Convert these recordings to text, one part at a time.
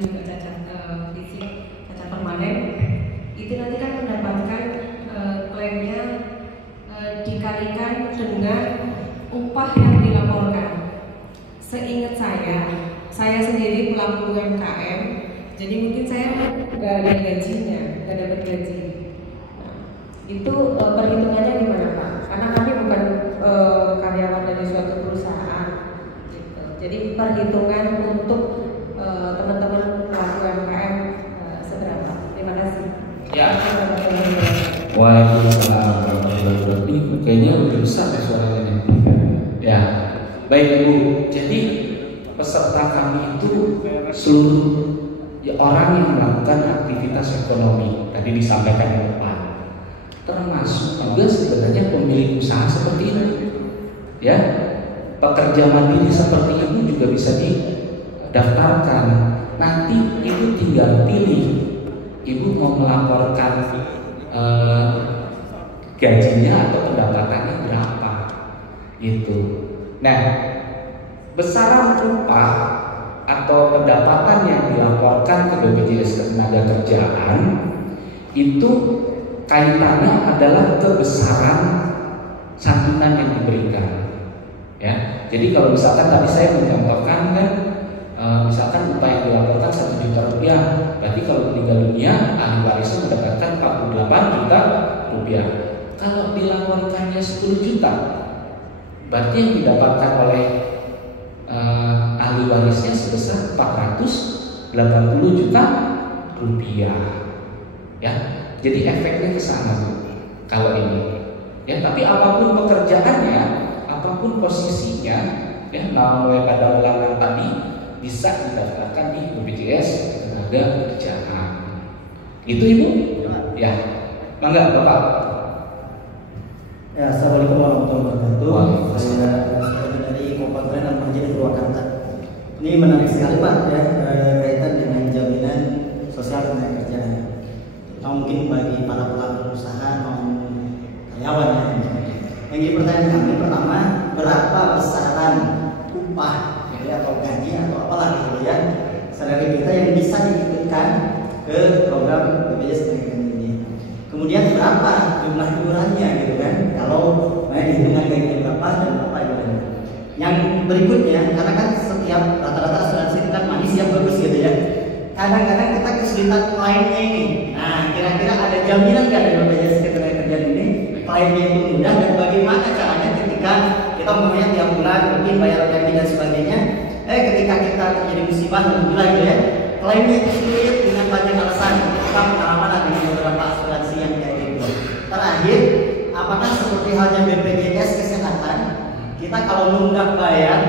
juga cacat fisik, cacat permanen, itu nanti kan mendapatkan klaimnya dikalikan dengan upah yang dilaporkan. Seingat saya sendiri pelaku UMKM, jadi mungkin saya nggak ada gajinya, nggak dapat gaji. Nah, itu perhitungannya gimana Pak? Karena kami bukan karyawan dari suatu perusahaan, gitu. Jadi perhitungan untuk teman-teman pelaku UMKM seberapa? Terima kasih. Ya. Waalaikumsalam warahmatullahi wabarakatuh. Kayaknya lebih besar ya suaranya. Ya, baik Ibu. Jadi peserta kami itu seluruh orang yang melakukan aktivitas ekonomi tadi disampaikan di depan, termasuk juga sebenarnya pemilik usaha seperti itu. Ya, pekerja mandiri seperti itu juga bisa didaftarkan. Nanti Ibu tinggal pilih, Ibu mau melaporkan gajinya atau pendapatannya berapa, gitu. Nah, besaran upah atau pendapatan yang dilaporkan ke BPJS Ketenagakerjaan itu kaitannya adalah kebesaran santunan yang diberikan. Ya, jadi kalau misalkan tadi saya mencontohkan kan, misalkan upah yang dilaporkan 1 juta rupiah, berarti kalau meninggal dunia ahli warisnya mendapatkan 48 juta rupiah. Kalau dilaporkannya 10 juta, berarti yang didapatkan oleh ahli warisnya sebesar 480 juta rupiah. Ya, jadi efeknya ke sana kalau ini. Ya, tapi apapun pekerjaannya, apapun posisinya, ya, mulai pada ulangan tadi bisa didaftarkan di BPJS Ketenagakerjaan. Itu Ibu? Ya, mangga Bapak. Ya, assalamualaikum warahmatullahi wabarakatuh. Waalaikumsalam. Saya dari Komponen dan Perjalanan di Purwakarta. Ini menarik sekali Pak ya, kaitan dengan jaminan sosial ketenagakerjaan. Mungkin bagi para pelaku usaha maupun karyawan ya. Yang jadi pertanyaan kami pertama, berapa besaran upah ya, atau gaji atau apalah gitu ya, salary kita yang bisa diikutkan ke program BPJS Ketenagakerjaan ini. Kemudian berapa jumlah iurannya gitu kan? Kalau hitungan gajinya berapa dan berapa iurannya. Yang berikutnya, karena kan setiap rata-rata asuransi itu kan manis yang bagus gitu ya. Kadang-kadang kita kesulitan klaimnya ini. Nah, kira-kira ada jaminan nggak dari BPJS Ketenagakerjaan ini klaimnya itu mudah, dan bagaimana caranya ketika kita mempunyai tiap bulan mungkin bayar premi dan sebagainya, ketika kita terjadi musibah alhamdulillah gitu ya, klaimnya itu sulit dengan banyak alasan. Kita pengalaman ada di beberapa asuransi yang kayak gitu. Terakhir, apakah seperti halnya BPJS Kesehatan, kita kalau nunggak bayar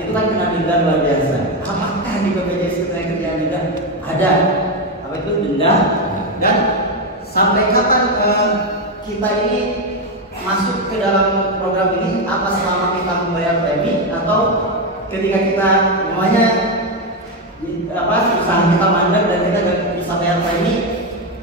itu kan kena denda luar biasa. Apakah di BPJS Ketenagakerjaan juga ada apa itu denda, dan sampai kapan kita ini masuk ke dalam program ini? Apa selama kita membayar premi atau ketika kita namanya usaha kita mandek dan kita gak bisa bayar premi,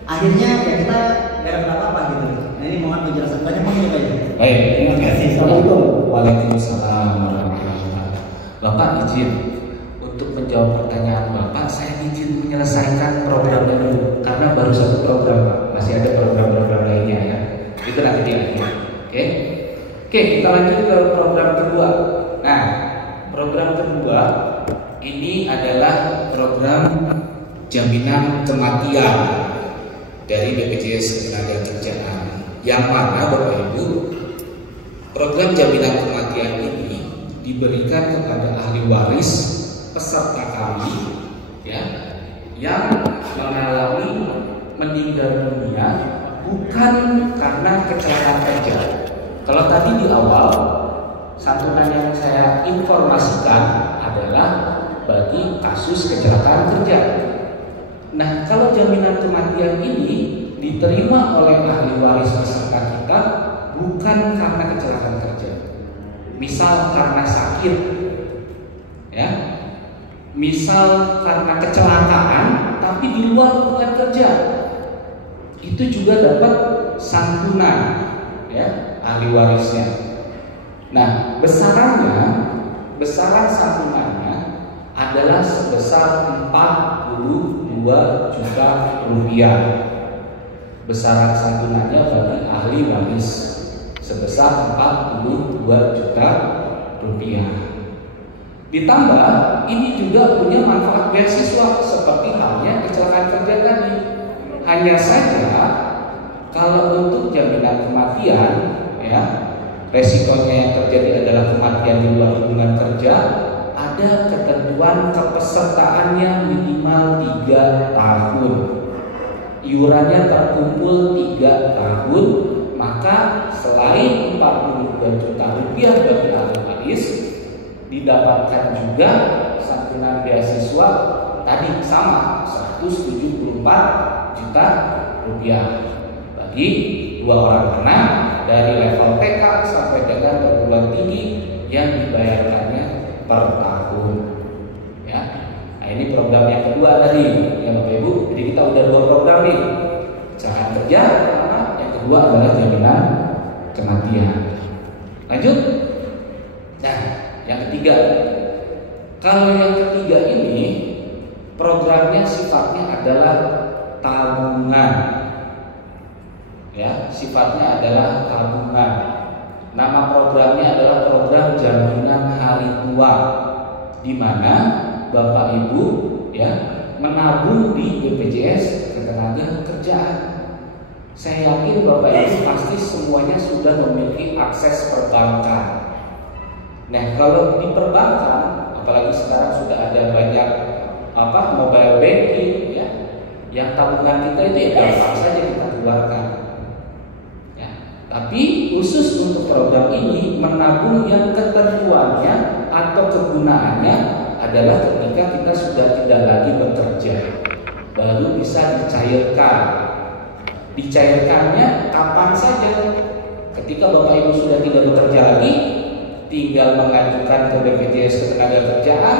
akhirnya ya kita gak ada apa-apa gitu. Nah, ini mohon penjelasan banyak banget ya. Baik, terima kasih. Assalamualaikum. Waalaikumsalam warahmatullahi wabarakatuh. Bapak izin untuk menjawab pertanyaan Bapak, saya izin menyelesaikan programnya dulu karena baru satu program Pak, masih ada program-program lainnya ya. Itu nanti di akhir. Oke, kita lanjut ke program kedua. Nah, program kedua ini adalah program jaminan kematian dari BPJS Ketenagakerjaan. Yang mana Bapak Ibu, program jaminan kematian ini diberikan kepada ahli waris peserta kami ya, yang mengalami meninggal dunia bukan karena kecelakaan kerja. Kalau tadi di awal santunan yang saya informasikan adalah bagi kasus kecelakaan kerja. Nah, kalau jaminan kematian ini diterima oleh ahli waris peserta kita bukan karena kecelakaan kerja. Misal karena sakit, ya, misal karena kecelakaan, tapi di luar hubungan kerja, itu juga dapat santunan, ya, ahli warisnya. Nah, besaran santunannya adalah sebesar 40 2 juta rupiah. Besaran santunannya bagi ahli waris sebesar 42 juta rupiah. Ditambah ini juga punya manfaat beasiswa seperti halnya kecelakaan kerja tadi. Hanya saja kalau untuk jaminan kematian, ya, resikonya yang terjadi adalah kematian di luar hubungan kerja, ada ketentuan kepesertaannya minimal 3 tahun. Iurannya terkumpul 3 tahun, maka selain 42 juta rupiah bagi ahli waris, didapatkan juga santunan beasiswa tadi sama 174 juta rupiah bagi 2 orang anak dari level TK sampai dengan perguruan tinggi yang dibayarkannya per tahun. Ya, nah ini program yang kedua tadi, ya Bapak Ibu. Jadi kita udah 2 program nih, kecelakaan kerja, yang kedua adalah jaminan kematian. Lanjut. Nah, yang ketiga, kalau yang ketiga ini programnya sifatnya adalah tabungan, ya, sifatnya adalah tabungan. Nama programnya adalah program jaminan hari tua, di mana Bapak Ibu, ya, menabung di BPJS Ketenagakerjaan. Saya yakin Bapak Ibu pasti semuanya sudah memiliki akses perbankan. Nah, kalau di perbankan, apalagi sekarang sudah ada banyak mobile banking, ya, yang tabungan kita itu ya gampang saja kita keluarkan. Ya, tapi khusus untuk program ini menabung yang ketentuannya atau kegunaannya adalah ketika kita sudah tidak lagi bekerja, baru bisa dicairkan. Dicairkannya kapan saja. Ketika Bapak Ibu sudah tidak bekerja lagi, tinggal mengajukan ke BPJS Ketenagakerjaan,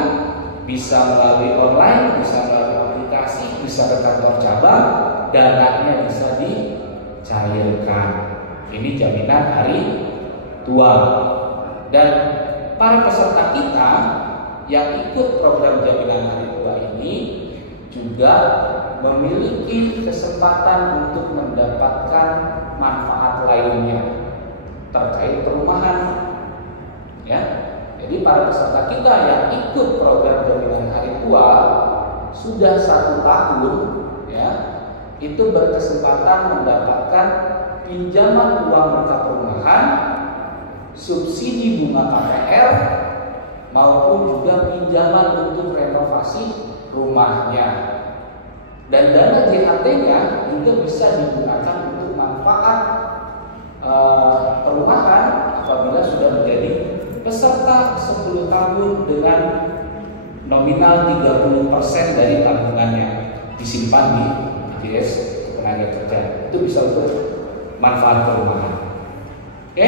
bisa melalui online, bisa melalui aplikasi, bisa ke kantor cabang, dananya bisa dicairkan. Ini jaminan hari tua. Dan para peserta kita yang ikut program jaminan hari tua ini juga memiliki kesempatan untuk mendapatkan manfaat lainnya terkait perumahan. Ya, jadi para peserta kita yang ikut program jaminan hari tua sudah 1 tahun, ya, itu berkesempatan mendapatkan pinjaman uang muka perumahan, subsidi bunga KPR, maupun juga pinjaman untuk renovasi rumahnya. Dan dana JHT-nya juga bisa digunakan untuk manfaat perumahan apabila sudah menjadi peserta 10 tahun dengan nominal 30% dari tabungannya disimpan di BPJS Ketenagakerjaan. Itu bisa untuk manfaat perumahan. Oke?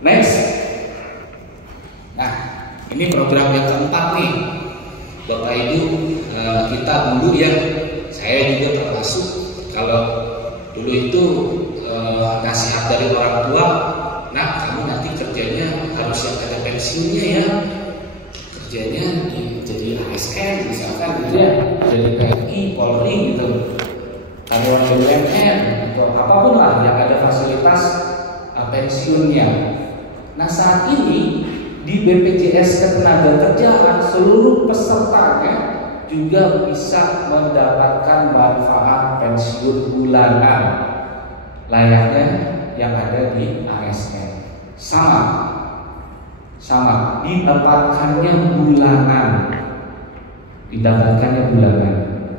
Next. Nah, ini program yang keempat nih, Bapak Ibu. Kita dulu ya, saya juga termasuk. Kalau dulu itu nasihat dari orang tua, nah kamu nanti kerjanya harus yang ada pensiunnya ya, kerjanya jadi ASN misalkan gitu ya, jadi TNI, Polri gitu, karyawan BUMN atau apapun lah yang ada fasilitas pensiunnya. Nah saat ini di BPJS Ketenagakerjaan seluruh pesertanya juga bisa mendapatkan manfaat pensiun bulanan layaknya yang ada di ASN. Sama didapatkannya bulanan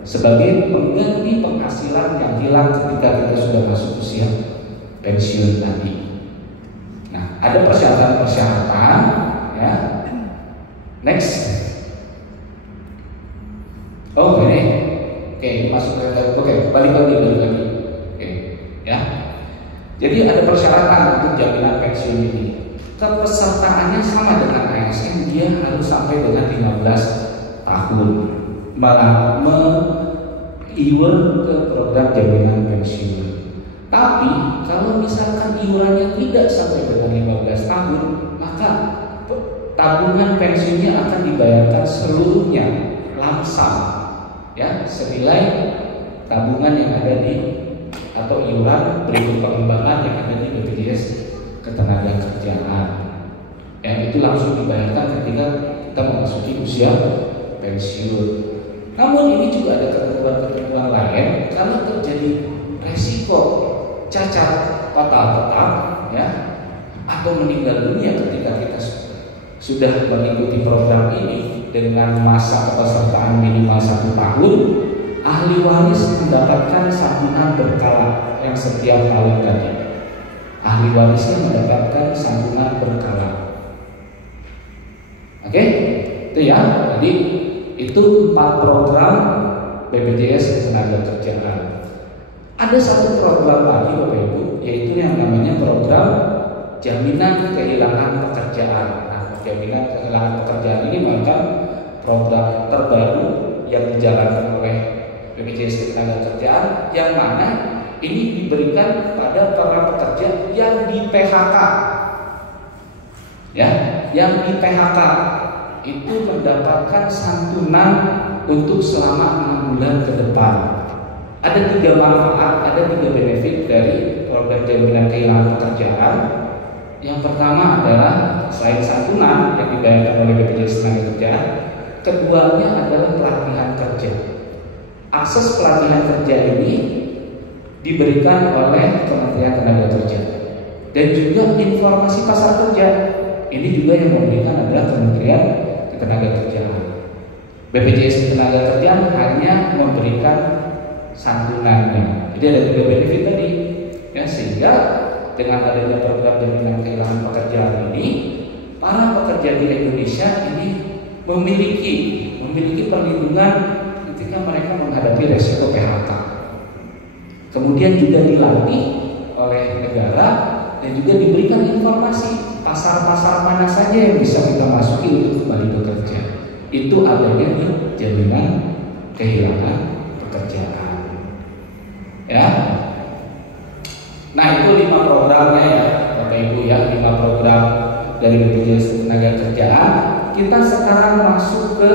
sebagai pengganti penghasilan yang hilang ketika kita sudah masuk usia pensiun tadi. Nah, ada persyaratan ya. Next. Oh ini, oke, masuk ke oke, balik lagi. Oke, ya. Jadi ada persyaratan untuk jaminan pensiun ini. Kepesertaannya sama dengan ASN, dia harus sampai dengan 15 tahun iuran ke program jaminan pensiun. Tapi kalau misalkan iurannya tidak sampai dengan 15 tahun, maka tabungan pensiunnya akan dibayarkan seluruhnya langsung. ya senilai tabungan yang ada di atau iuran berikut pengembangan yang ada di BPJS Ketenagakerjaan. Yang itu langsung dibayarkan ketika kita memasuki usia pensiun. Namun ini juga ada ketentuan-ketentuan lain kalau terjadi resiko cacat total ya atau meninggal dunia ketika kita sudah mengikuti program ini dengan masa kepesertaan minimal 1 tahun, ahli waris mendapatkan santunan berkala yang setiap tahun tadi. Ahli warisnya mendapatkan santunan berkala. Oke, itu ya. Jadi itu 4 program BPJS Ketenagakerjaan. Ada satu program lagi Bapak Ibu, yaitu yang namanya program jaminan kehilangan pekerjaan. Jaminan kehilangan pekerjaan ini merupakan program terbaru yang dijalankan oleh BPJS Ketenagakerjaan yang mana ini diberikan pada para pekerja yang di PHK. Ya, yang di PHK itu mendapatkan santunan untuk selama 6 bulan ke depan. Ada 3 manfaat, ada 3 benefit dari program jaminan kehilangan pekerjaan. Yang pertama adalah selain santunan yang dibayarkan oleh BPJS Ketenagakerjaan, keduanya adalah pelatihan kerja. Akses pelatihan kerja ini diberikan oleh Kementerian Tenaga Kerja dan juga informasi pasar kerja ini juga yang memberikan adalah Kementerian Ketenagakerjaan. BPJS Ketenagakerjaan hanya memberikan santunannya. Jadi ada 3 benefit tadi, ya, sehingga dengan adanya program jaminan kehilangan pekerjaan ini, para pekerja di Indonesia ini memiliki perlindungan ketika mereka menghadapi resiko PHK. Kemudian juga dilatih oleh negara dan juga diberikan informasi pasar-pasar mana saja yang bisa kita masuki untuk kembali bekerja. Itu adanya di jaminan kehilangan pekerjaan. Ya. Nah, itu 5 programnya ya Bapak Ibu ya, 5 program dari BPJS Ketenagakerjaan. Kita sekarang masuk ke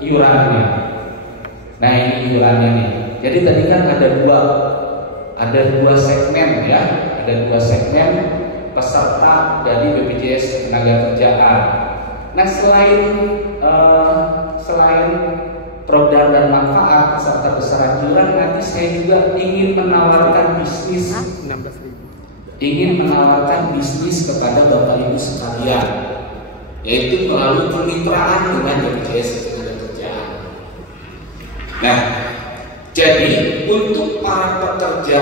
iurannya. Nah, ini iurannya nih. Jadi tadi kan ada dua segmen ya, ada 2 segmen peserta dari BPJS Ketenagakerjaan. Nah, selain program dan manfaat serta besaran iuran, nanti saya juga ingin menawarkan bisnis. Ingin menawarkan bisnis kepada Bapak Ibu sekalian, yaitu melalui kemitraan dengan BPJS Ketenagakerjaan. Nah, jadi untuk para pekerja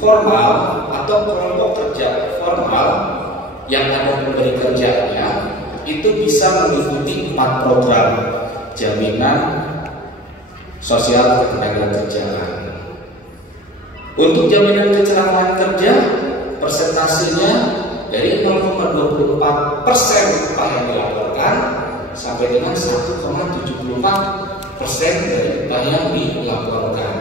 formal atau kelompok kerja formal yang ada pemberi kerjanya, itu bisa mengikuti 4 program jaminan sosial ketenagakerjaan. Untuk jaminan kecelakaan kerja, persentasenya dari 0,24% upah yang dilaporkan sampai dengan 1,74% dari upah yang dilaporkan.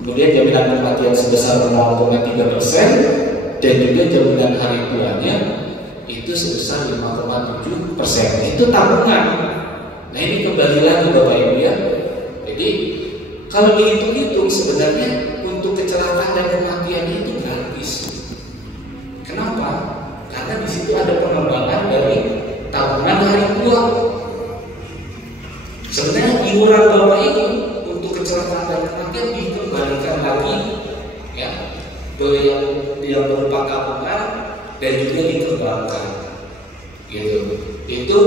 Kemudian jaminan kematian sebesar 0,3% dan juga jaminan hari tuanya itu sebesar 5,7%. Itu tabungan. Nah, ini kembali lagi Bapak Ibu ya. Jadi kalau dihitung-hitung sebenarnya untuk kecelakaan dan kematian itu gratis. Kenapa? Karena di situ ada pengembangan dari tabungan hari tua. Sebenarnya iuran Bapak Ibu untuk kecelakaan dan kematian dikembalikan lagi ya ke yang berupa tabungan dan juga dikembangkan. Gitu. Itu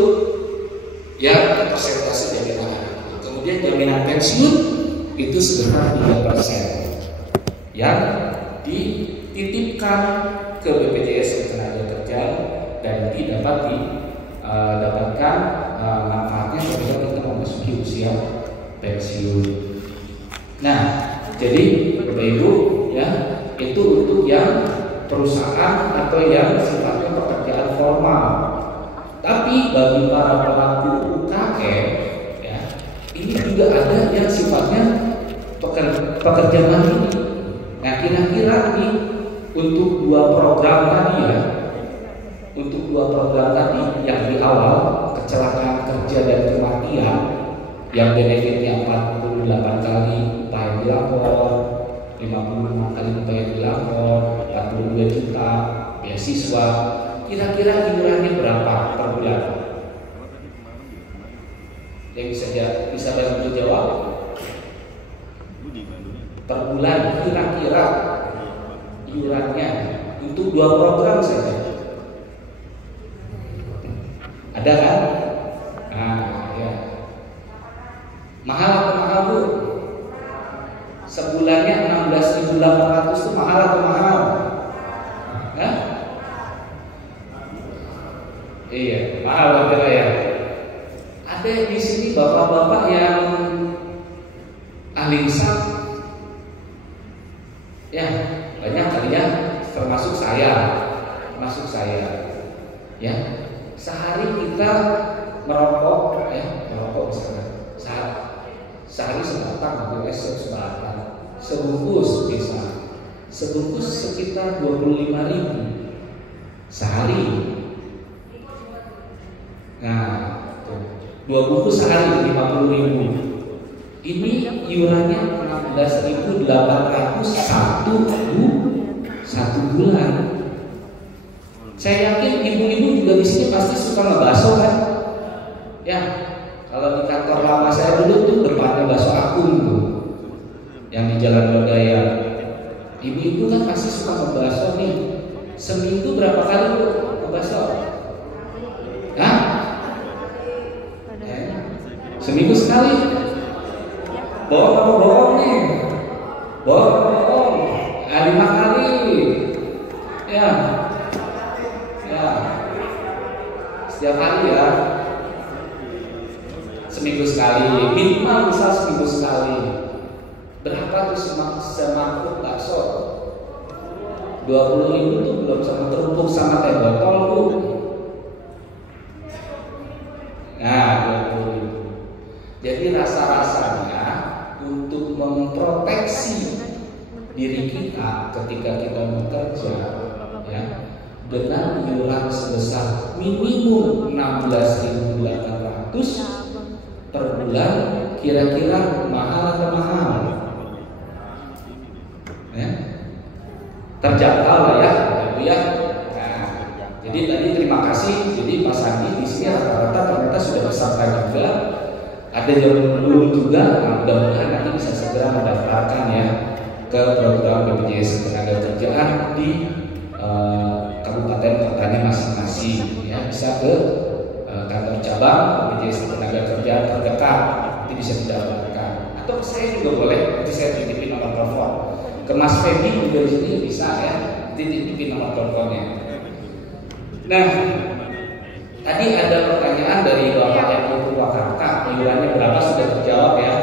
yang persentase jaminan. Kemudian jaminan pensiun itu sebesar 3% yang dititipkan ke BPJS Ketenagakerjaan dan dapat didapatkan manfaatnya ketika kita memasuki usia pensiun. Nah, jadi Bapak Ibu ya, itu untuk yang perusahaan atau yang sifatnya pekerjaan formal. Tapi bagi para pelaku UKM ya, ini juga ada yang sifatnya pekerja mandiri. Nah, kira-kira nih untuk 2 program tadi ya, untuk 2 program tadi yang di awal kecelakaan kerja dan kematian yang benefitnya 48 kali upah yang dilapor, 55 kali upah yang dilapor, 42 juta beasiswa, kira-kira iurannya berapa per bulan? Yang bisa bantu jawab? Per bulan kira-kira iurannya untuk 2 program saja. Ada kan? Nah, ya. Mahal atau mahal Bu? Sebulannya 16.800 itu mahal atau mahal? Hah? Iya, mahal betul ya. Ada di sini bapak-bapak yang ahli hisab, ya banyak kali ya, termasuk saya, ya. Sehari kita merokok misalnya, sehari sebatang, sebungkus bisa, sebungkus sekitar 25.000 sehari. Nah, 2 bungkus sehari 50.000. Ini iurannya 16.800 satu bulan. Saya yakin ibu-ibu juga di sini pasti suka ngebakso kan? Ya, kalau di kantor lama saya dulu tuh depannya bakso Akung tuh, yang di Jalan Lodaya. Ibu-ibu kan pasti suka ngebakso nih. Seminggu berapa kali Bu ngebakso? Hah? Seminggu sekali. Bohong nih. Bohong. 5 kali. Ya. Setiap hari ya. Seminggu sekali. Minimal bisa seminggu sekali. Berapa tuh semangkuk bakso? 20.000 tuh belum sama kerupuk sama teh botol Bu. Nah, 20.000. Jadi rasa-rasanya untuk memproteksi diri kita ketika kita bekerja, ya, dengan iuran sebesar minimum 16.800 per bulan, kira-kira mahal atau mahal? Ya, terjangkau lah ya, Ibu ya. Nah, jadi tadi terima kasih. Jadi Pak Sandi di sini rata-rata ternyata sudah peserta juga. Ada yang belum juga, nah, mudah-mudahan nanti bisa segera mendaftarkan ya ke program BPJS Ketenagakerjaan di kabupaten kotanya masing-masing. Ya, bisa ke kantor cabang BPJS Ketenagakerjaan terdekat, nanti bisa didaftarkan. Atau saya juga boleh, nanti saya titipin nomor telepon. Ke Mas Feby juga di sini bisa ya, nanti titipin nomor teleponnya. Nah, tadi ada pertanyaan dari Bapak Eko Purwakarta, iurannya berapa sudah terjawab ya?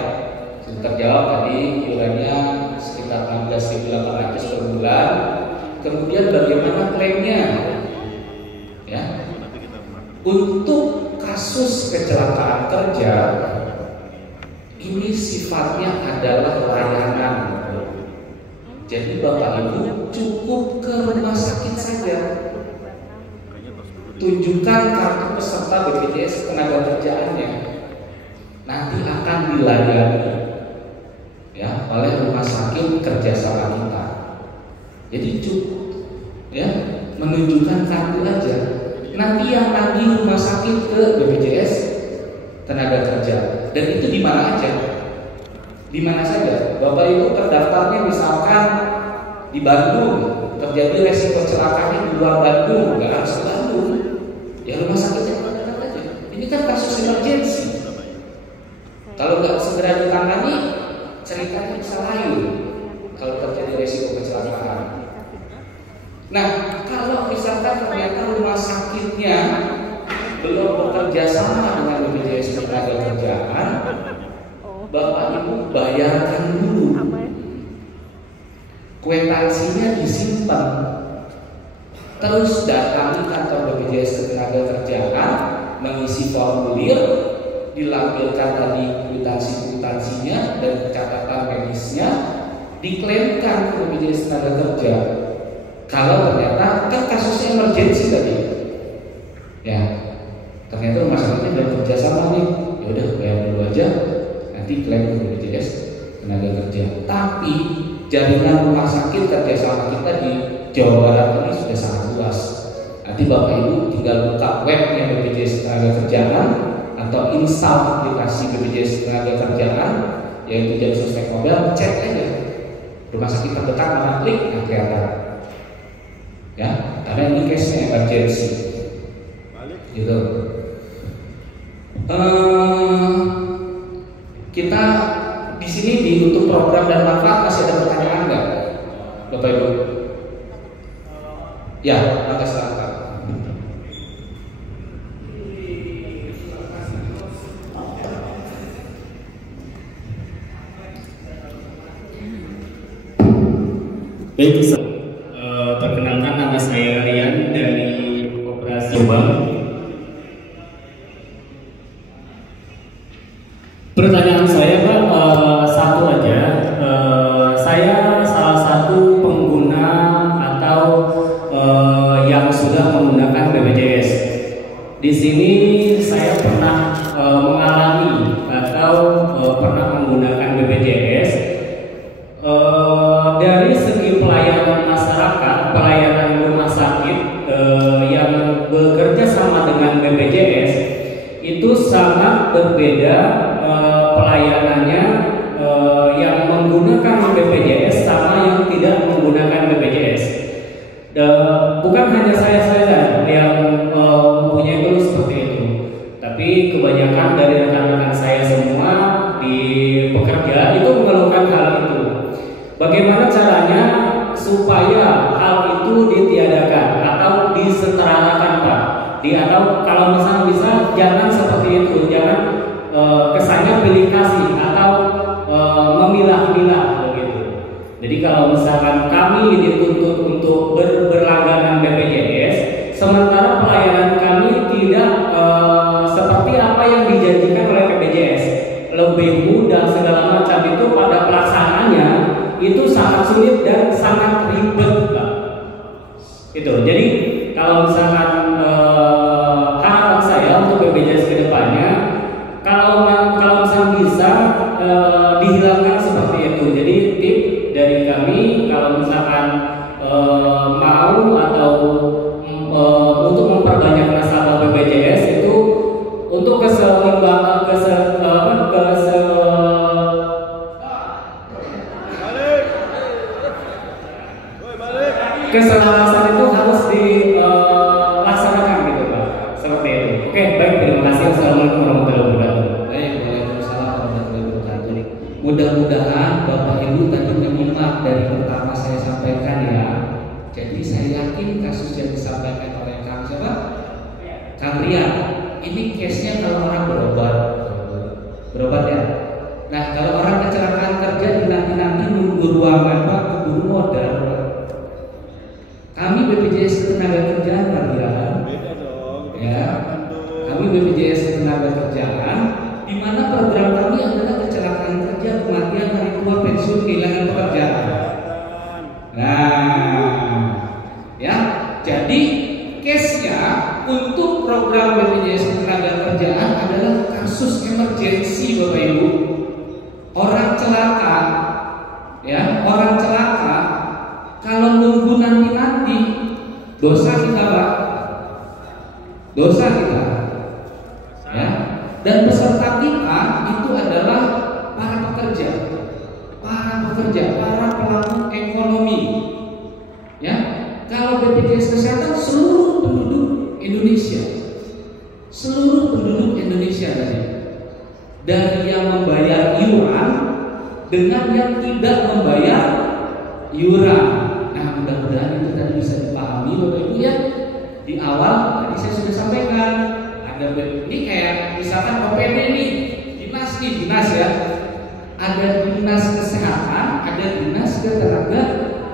Sudah terjawab tadi, iurannya sekitar 16.800 per bulan. Kemudian bagaimana klaimnya? Ya. Untuk kasus kecelakaan kerja, ini sifatnya adalah layanan. Jadi Bapak Ibu cukup ke rumah sakit saja, tunjukkan kartu peserta BPJS Ketenagakerjaannya, nanti akan dilayani ya oleh rumah sakit kerjasama kita. Jadi cukup ya menunjukkan kartu aja. Nanti yang nagih rumah sakit ke BPJS Tenaga Kerja, dan itu di mana aja, di mana saja. Bapak Ibu terdaftarnya misalkan di Bandung, terjadi resiko celatanya di luar Bandung, nggak harus ke Bandung. Ya rumah sakitnya terdekat aja. Ini kan kasus emergensi. Kalau nggak segera ditangani, ceritanya bisa layu. Kalau terjadi resiko kecelakaan. Nah, kalau misalkan ternyata rumah sakitnya belum bekerja sama dengan BPJS Ketenagakerjaan, Bapak Ibu bayarkan dulu. Kwitansinya disimpan. Terus datangi kantor BPJS Ketenagakerjaan, mengisi formulir, dilampirkan tadi kwitansinya dan catatan medisnya, diklaimkan ke BPJS Tenagakerja. Kalau ternyata kan kasusnya emergensi tadi, ya ternyata rumah sakitnya belum kerjasama nih, ya udah bayar dulu aja, nanti klaim ke BPJS tenaga kerja. Tapi jaringan rumah sakit kerjasama kita di Jawa Barat ini sudah sangat luas. Nanti Bapak Ibu tinggal buka webnya BPJS tenaga kerjaan atau install aplikasi BPJS tenaga kerjaan, yaitu Jamsus Tek Mobile, cek aja rumah sakit terdekat, mana klik, nah kelihatan. Ya, karena ini case-nya emergency. Gitu. Kita di sini di untuk program dan manfaat masih ada pertanyaan nggak, Bapak Ibu? Ya, maka silakan. Baik, perkenalkan nama saya Rian dari Koperasi Jombang. Pertanyaan saya Pak, satu aja. Saya salah satu pengguna atau yang sudah menggunakan BPJS. Di sini saya pernah mengalami atau pernah menggunakan BPJS. Dari segi pelayanan masyarakat, pelayanan rumah sakit yang bekerja sama dengan BPJS itu sangat berbeda pelayanannya yang menggunakan BPJS sama yang tidak menggunakan BPJS. Bukan hanya saya saja yang mempunyai keluh seperti itu, tapi kebanyakan dari rekan-rekan saya semua di pekerja itu mengeluhkan hal itu. Bagaimana caranya supaya hal itu ditiadakan atau disetarakan Pak? Atau kalau misalnya bisa jangan seperti itu, jangan kesannya pilih kasih atau memilah-milah begitu. Jadi kalau misalkan kami dituntut untuk berlangganan BPJS, sementara pelayanan kami tidak seperti apa yang dijanjikan oleh BPJS, lebih mudah segala macam itu pada pelaksanaannya itu sangat sulit dan sangat ribet Pak. Itu. Jadi kalau misalkan harapan saya untuk BPJS kedepannya, kalau misalkan bisa dihilangkan seperti itu. Jadi tip dari kami kalau misalkan mau atau untuk memperbanyak nasabah BPJS itu untuk keseimbangan keselarasan itu harus dilaksanakan gitu Pak, seperti itu. Oke, baik, terima kasih. Assalamualaikum warahmatullahi wabarakatuh. Baik, waalaikumsalam warahmatullahi wabarakatuh. Mudah-mudahan Bapak Ibu tadi menyimak dari pertama saya sampaikan ya. Jadi saya yakin kasus yang disampaikan oleh Kang siapa? Kang Rian. Ini case-nya kalau orang berobat ya. Nah, kalau orang kecelakaan kerja dinanti-nanti nunggu ruangan Pak, keburu modal. Kami BPJS Ketenagakerjaan Kalian, ya, kami BPJS Ketenagakerjaan, di mana program kami adalah kecelakaan kerja, kematian, hari tua, pensiun, kehilangan pekerjaan. Nah, ya, jadi case-nya untuk program BPJS Ketenagakerjaan adalah kasus emergensi Bapak Ibu. Orang celaka, ya, orang celaka. Kalau nunggu nanti dosa kita Pak, dosa kita, ya. Dan peserta kita itu adalah para pekerja, para pelaku ekonomi, ya. Kalau BPJS Kesehatan seluruh penduduk Indonesia tadi, dari yang membayar iuran dengan yang tidak membayar iuran. Nah, mudah-mudahan itu tadi bisa dipahami Bapak Ibu ya. Di awal tadi saya sudah sampaikan, ada ini kayak misalkan OPD nih, dinas ya. Ada dinas kesehatan, ada dinas ketenaga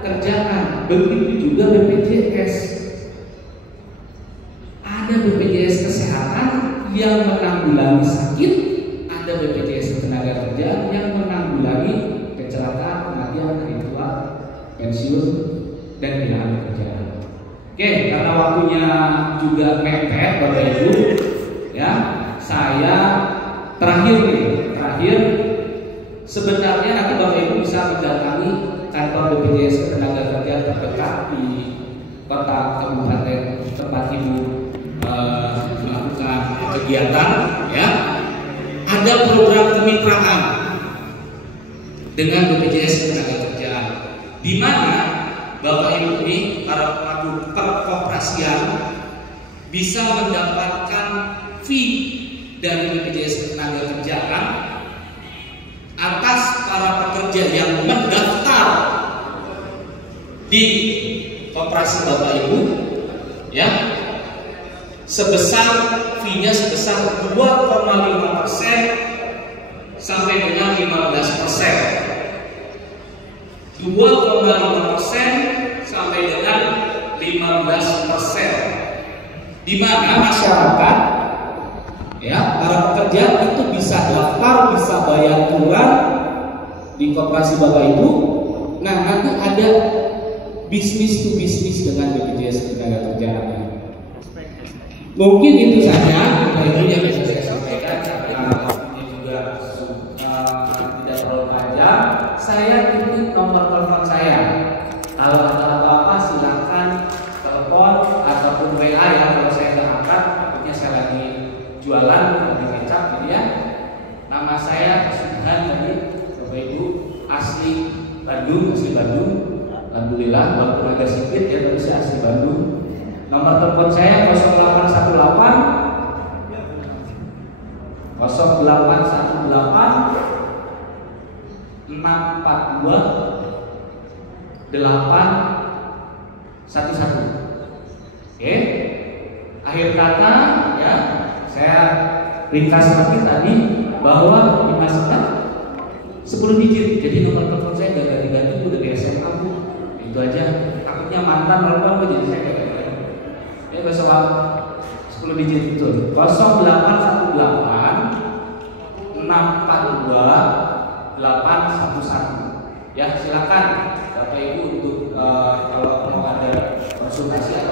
kerjaan. Begitu juga BPJS. Ada BPJS kesehatan yang menanggulangi sakit, ada BPJS ketenaga kerjaan yang menanggulangi kecelakaan, kematian, hari tua, pensiun, dan kehilangan pekerjaan. Oke, karena waktunya juga mepet Bapak Ibu, ya, saya terakhir Sebenarnya nanti Bapak Ibu bisa mendatangi kantor BPJS Ketenagakerjaan terdekat di kota kabupaten tempat Ibu melakukan kegiatan, ya. Ada program kemitraan dengan BPJS Ketenagakerjaan, di mana Bapak Ibu ini para pelaku perkoperasian bisa mendapatkan fee dari BPJS Ketenagakerjaan atas para pekerja yang mendaftar di koperasi Bapak Ibu, ya, sebesar fee-nya sebesar 2,5% sampai dengan 15%. 2,5% sampai dengan 15%. Di mana masyarakat, ya, para pekerja itu bisa daftar, bisa bayar iuran di koperasi Bapak Ibu. Nah, nanti ada bisnis to bisnis dengan BPJS Ketenagakerjaan. Mungkin itu saja Bapak Ibu yang bisa saya sampaikan, karena waktunya juga tidak terlalu panjang. Saya titip nomor telepon saya. Kalau ada apa-apa silakan telepon ataupun WA, ya. Kalau saya nggak angkat, takutnya saya lagi jualan, lagi kecap, gitu ya. Nama saya Subhan tadi, Bapak Ibu, asli Bandung. Alhamdulillah, walaupun agak sempit ya, tapi saya asli Bandung. Nomor telepon saya 0818 642 811. Oke. Akhir kata, ya, saya ringkas lagi tadi bahwa dimasukkan 10 digit. Jadi nomor telepon saya gak ganti-ganti, udah di SMA Bu. Itu aja. Takutnya mantan telepon Bu, jadi saya gak ganti. Ya, besok 10 digit itu 0818 642 811. Ya, silakan Bapak Ibu untuk kalau mau ada konsultasi